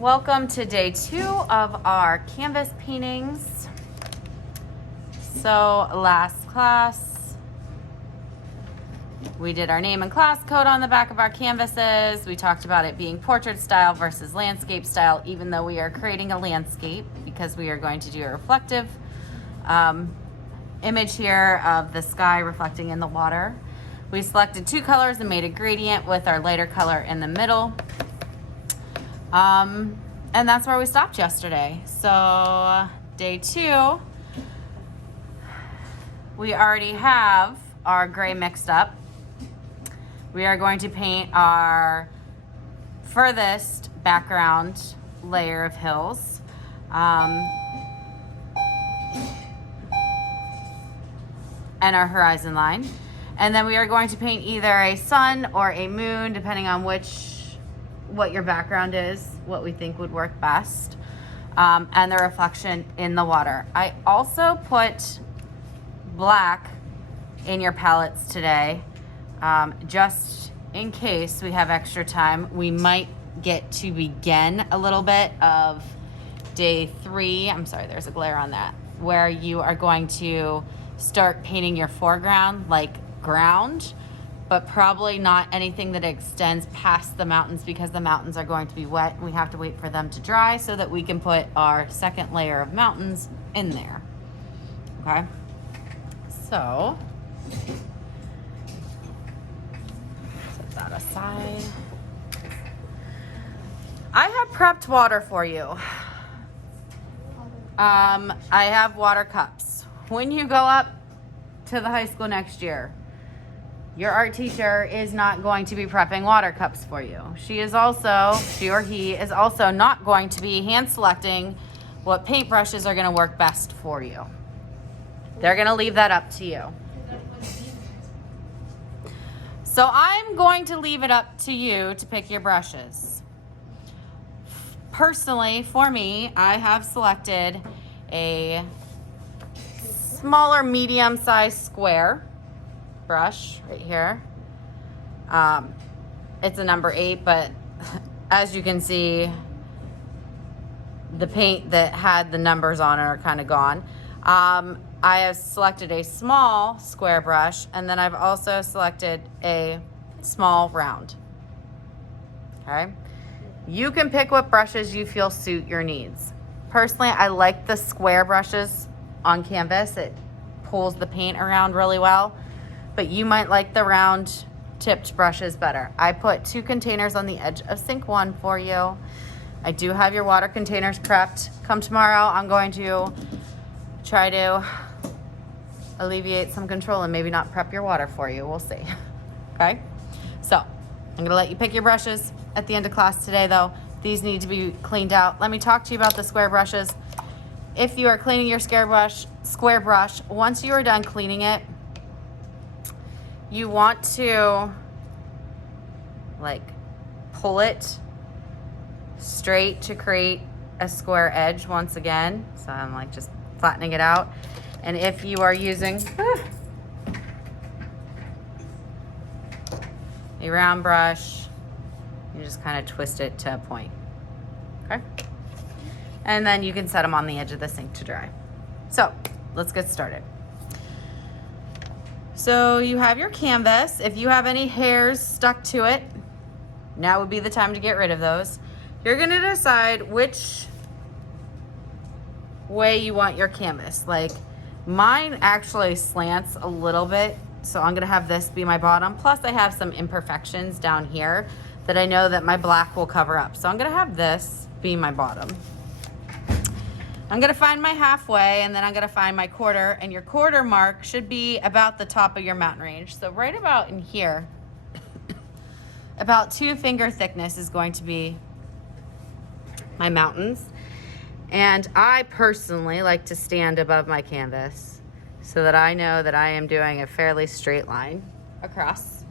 Welcome to day 2 of our canvas paintings. So last class, we did our name and class code on the back of our canvases. We talked about it being portrait style versus landscape style, even though we are creating a landscape because we are going to do a reflective image here of the sky reflecting in the water. We selected 2 colors and made a gradient with our lighter color in the middle. And that's where we stopped yesterday. So day 2, we already have our gray mixed up. We are going to paint our furthest background layer of hills. And our horizon line. And then we are going to paint either a sun or a moon, depending on what your background is, what we think would work best, and the reflection in the water. I also put black in your palettes today, just in case we have extra time. We might get to begin a little bit of day 3. I'm sorry, there's a glare on that, where you are going to start painting your foreground like ground, but probably not anything that extends past the mountains because the mountains are going to be wet and we have to wait for them to dry so that we can put our second layer of mountains in there. Okay, so set that aside. I have prepped water for you. I have water cups. When you go up to the high school next year, your art teacher is not going to be prepping water cups for you. She or he is also not going to be hand selecting what paintbrushes are going to work best for you. They're going to leave that up to you. So I'm going to leave it up to you to pick your brushes. Personally, for me, I have selected a smaller medium-sized square brush right here. It's a number 8, but as you can see, the paint that had the numbers on it are kind of gone. I have selected a small square brush, and then I've also selected a small round. Okay, you can pick what brushes you feel suit your needs. Personally, I like the square brushes on canvas. It pulls the paint around really well. But you might like the round tipped brushes better. I put 2 containers on the edge of sink 1 for you. I do have your water containers prepped. Come tomorrow, I'm going to try to alleviate some control and maybe not prep your water for you. We'll see. Okay? So, I'm gonna let you pick your brushes at the end of class today though. These need to be cleaned out. Let me talk to you about the square brushes. If you are cleaning your square brush, once you are done cleaning it, you want to pull it straight to create a square edge once again. So I'm just flattening it out. And if you are using a round brush, you just kind of twist it to a point. Okay? And then you can set them on the edge of the sink to dry. So let's get started. So you have your canvas. If you have any hairs stuck to it, now would be the time to get rid of those. You're gonna decide which way you want your canvas. Mine actually slants a little bit, so I'm gonna have this be my bottom. Plus I have some imperfections down here that I know that my black will cover up. So I'm gonna have this be my bottom. I'm gonna find my halfway, and then I'm gonna find my quarter, and your quarter mark should be about the top of your mountain range. So right about in here, about 2 finger thickness is going to be my mountains. And I personally like to stand above my canvas so that I know that I am doing a fairly straight line across.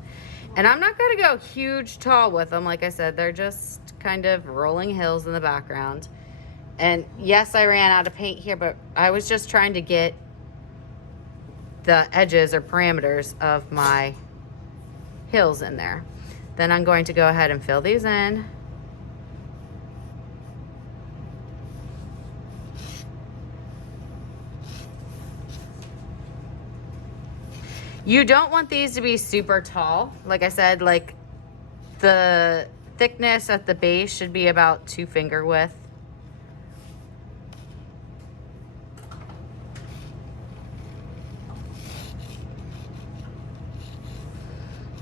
And I'm not gonna go huge tall with them. Like I said, they're just kind of rolling hills in the background. And yes, I ran out of paint here, but I was just trying to get the edges or parameters of my hills in there. Then I'm going to go ahead and fill these in. You don't want these to be super tall. Like I said, like the thickness at the base should be about 2 finger width.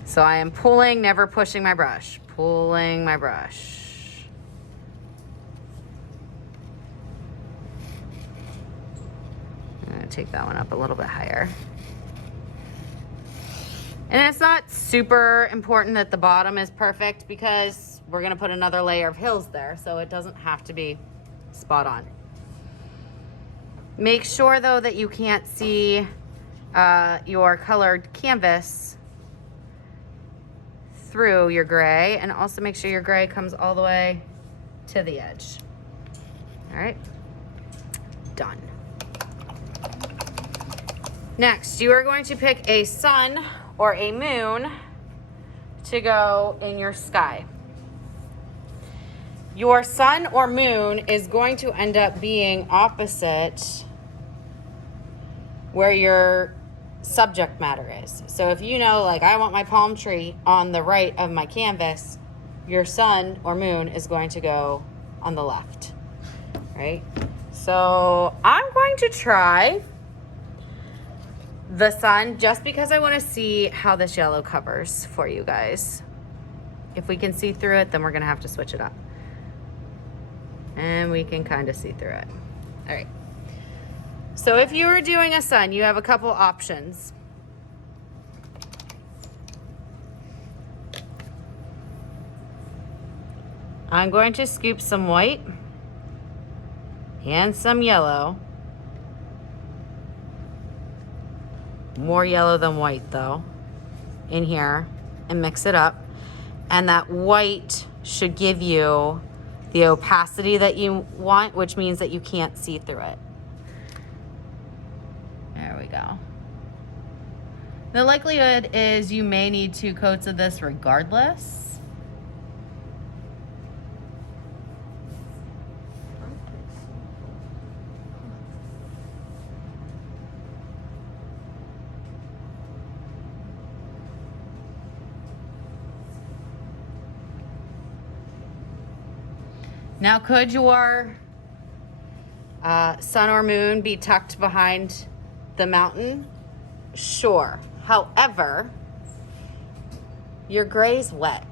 So I am pulling, never pushing my brush. Pulling my brush. I'm gonna take that one up a little bit higher. And it's not super important that the bottom is perfect because we're gonna put another layer of hills there, so it doesn't have to be spot on. Make sure though that you can't see your colored canvas through your gray, and also make sure your gray comes all the way to the edge. All right, done. Next, you are going to pick a sun or a moon to go in your sky. Your sun or moon is going to end up being opposite where your subject matter is. So if you know, like, I want my palm tree on the right of my canvas, your sun or moon is going to go on the left, right? So I'm going to try the sun just because I want to see how this yellow covers for you guys. If we can see through it, then we're gonna have to switch it up. And we can kind of see through it. All right. So if you were doing a sun, you have a couple options. I'm going to scoop some white and some yellow. More yellow than white though, in here, and mix it up. And that white should give you the opacity that you want, which means that you can't see through it. There we go. The likelihood is you may need 2 coats of this regardless. Now, could your sun or moon be tucked behind the mountain? Sure. However, your gray's wet.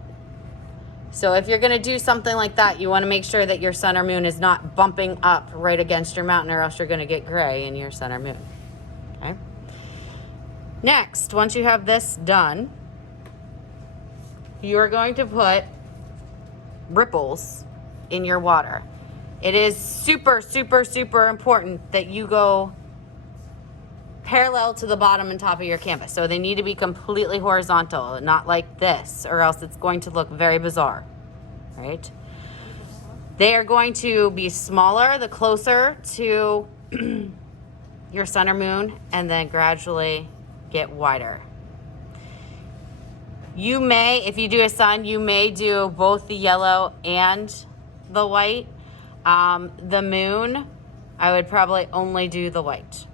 So if you're gonna do something like that, you wanna make sure that your sun or moon is not bumping up right against your mountain, or else you're gonna get gray in your sun or moon, okay? Next, once you have this done, you're going to put ripples in your water. It is super, super, super important that you go parallel to the bottom and top of your canvas. So they need to be completely horizontal, not like this, or else it's going to look very bizarre, right? They are going to be smaller the closer to your sun or moon, and then gradually get wider. You may, if you do a sun, you may do both the yellow and the white. The moon, I would probably only do the white.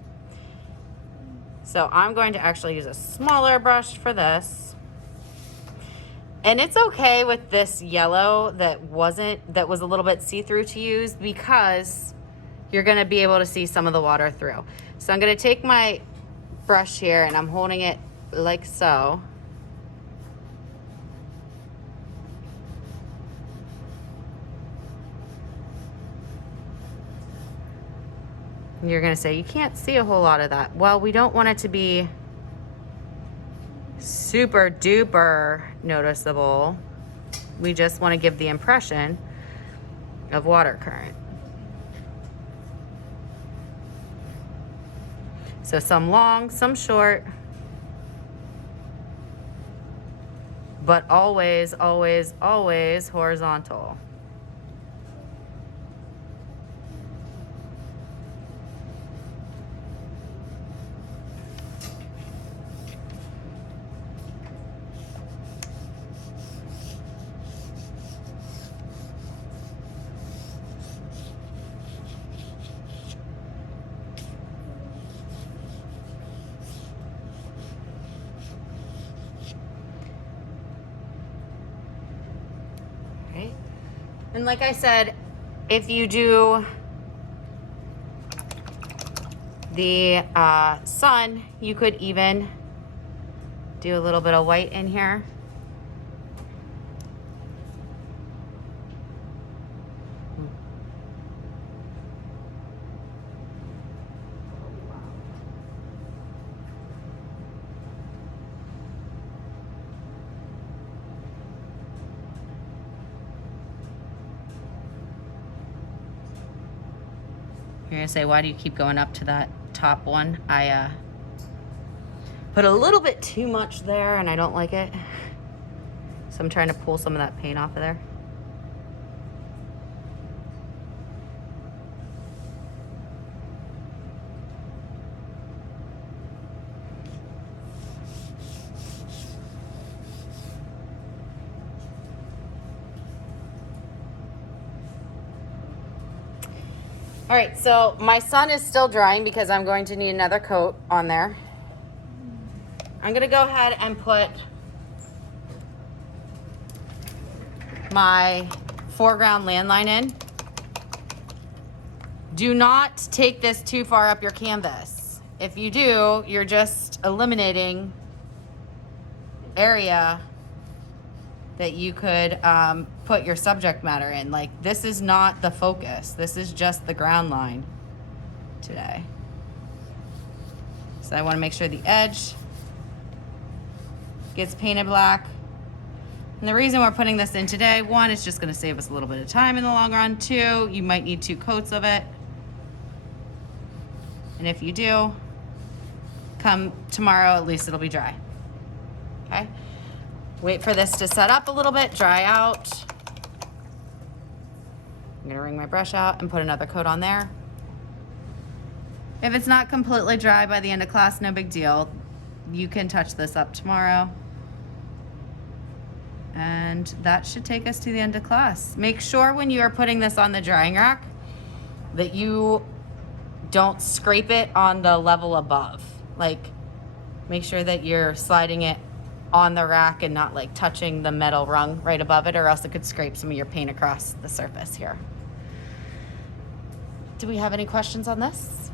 So I'm going to actually use a smaller brush for this. And it's okay with this yellow that was a little bit see-through to use, because you're gonna be able to see some of the water through. So I'm gonna take my brush here and I'm holding it like so. You're gonna say, you can't see a whole lot of that. Well, we don't want it to be super duper noticeable. We just wanna give the impression of water current. So some long, some short, but always, always, always horizontal. And like I said, if you do the sun, you could even do a little bit of white in here. You're gonna say, why do you keep going up to that top one? I put a little bit too much there and I don't like it. So I'm trying to pull some of that paint off of there. All right, so my sun is still drying because I'm going to need another coat on there. I'm gonna go ahead and put my foreground landline in. Do not take this too far up your canvas. If you do, you're just eliminating area that you could put your subject matter in. Like, this is not the focus. This is just the ground line today. So I want to make sure the edge gets painted black. And the reason we're putting this in today, one, it's just going to save us a little bit of time in the long run. Two, you might need 2 coats of it. And if you do, come tomorrow, at least it'll be dry. Okay? Wait for this to set up a little bit, dry out. I'm gonna wring my brush out and put another coat on there. If it's not completely dry by the end of class, no big deal. You can touch this up tomorrow. And that should take us to the end of class. Make sure when you are putting this on the drying rack that you don't scrape it on the level above. Like, make sure that you're sliding it on the rack and not like touching the metal rung right above it, or else it could scrape some of your paint across the surface here. Do we have any questions on this?